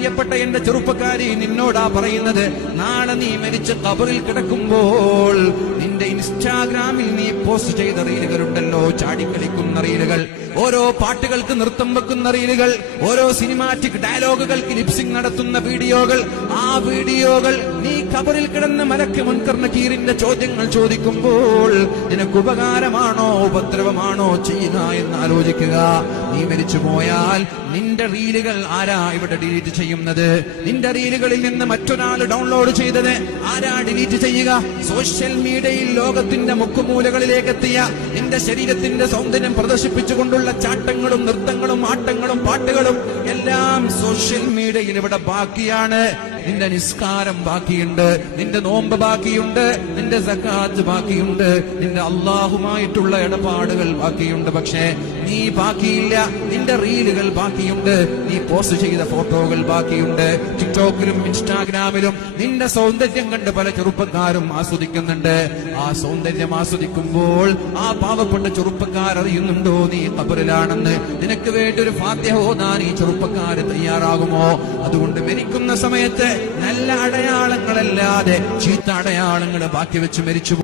പ്രിയപ്പെട്ട എന്റെ ചെറുപ്പക്കാരി, നിന്നോടാ പറയുന്നത്, നാളെ നീ മരിച്ച് ഖബറിൽ കിടക്കുമ്പോൾ നിന്റെ ഇൻസ്റ്റാഗ്രാമിൽ നീ പോസ്റ്റ് ചെയ്ത റീലുകളുണ്ടല്ലോ, ചാടിക്കളിക്കുന്ന റീലുകൾ, ഓരോ പാട്ടുകൾക്ക് നൃത്തം വെക്കുന്ന റീലുകൾ, ഓരോ സിനിമാറ്റിക് ഡയലോഗുകൾക്ക് ലിപ്സിംഗ് നടത്തുന്ന വീഡിയോകൾ, ആ വീഡിയോകൾ നീ ഖബറിൽ കിടന്ന് മലക്ക് മുൻകർ നകീറിന്റെ ചോദ്യങ്ങൾ ചോദിക്കുമ്പോൾ നിനക്ക് ഉപകാരമാണോ ഉപദ്രവമാണോ ചെയ്യുക എന്ന് ആലോചിക്കുക. നീ മരിച്ചു പോയാൽ നിന്റെ റീലുകൾ ആരാ ഇവിടെ ഡിലീറ്റ് ചെയ്യുന്നത്? നിന്റെ റീലുകളിൽ നിന്ന് മറ്റൊരാൾ ഡൗൺലോഡ് ചെയ്തത് ആരാ ഡിലീറ്റ് ചെയ്യുക? സോഷ്യൽ മീഡിയയിൽ ലോകത്തിന്റെ മുക്കുമൂലകളിലേക്ക് എത്തിയ നിന്റെ ശരീരത്തിന്റെ സൗന്ദര്യം പ്രദർശിപ്പിച്ചുകൊണ്ടുള്ള ചാട്ടങ്ങളും നൃത്തങ്ങളും ആട്ടങ്ങളും പാട്ടുകളും എല്ലാം സോഷ്യൽ മീഡിയയിൽ ഇവിടെ ബാക്കിയാണ്. നിന്റെ നിസ്കാരം ബാക്കിയുണ്ട്, നിന്റെ നോമ്പ് ബാക്കിയുണ്ട്, നിന്റെ സക്കാത്ത് ബാക്കിയുണ്ട്, നിന്റെ അള്ളാഹുമായിട്ടുള്ള ഇടപാടുകൾ ബാക്കിയുണ്ട്. പക്ഷേ നീ ബാക്കിയില്ല, നിന്റെ റീലുകൾ ബാക്കിയുണ്ട്, നീ പോസ്റ്റ് ചെയ്ത ഫോട്ടോകൾ ബാക്കിയുണ്ട്. ടിക്ടോക്കിലും ഇൻസ്റ്റാഗ്രാമിലും നിന്റെ സൗന്ദര്യം കണ്ട് പല ചെറുപ്പക്കാരും ആസ്വദിക്കുന്നുണ്ട്. ആ സൗന്ദര്യം ആസ്വദിക്കുമ്പോൾ ആ പാവപ്പെട്ട ചെറുപ്പക്കാർ അറിയുന്നുണ്ടോ നീ ഖബറിലാണെന്ന്? നിനക്ക് വേണ്ടി ഒരു ഫാത്തിഹ ഓതാൻ ഈ ചെറുപ്പക്കാര് തയ്യാറാകുമോ? അതുകൊണ്ട് മരിക്കുന്ന സമയത്ത് നല്ല അടയാളങ്ങളല്ലാതെ ചീത്ത അടയാളങ്ങൾ ബാക്കി വെച്ച് മരിച്ചു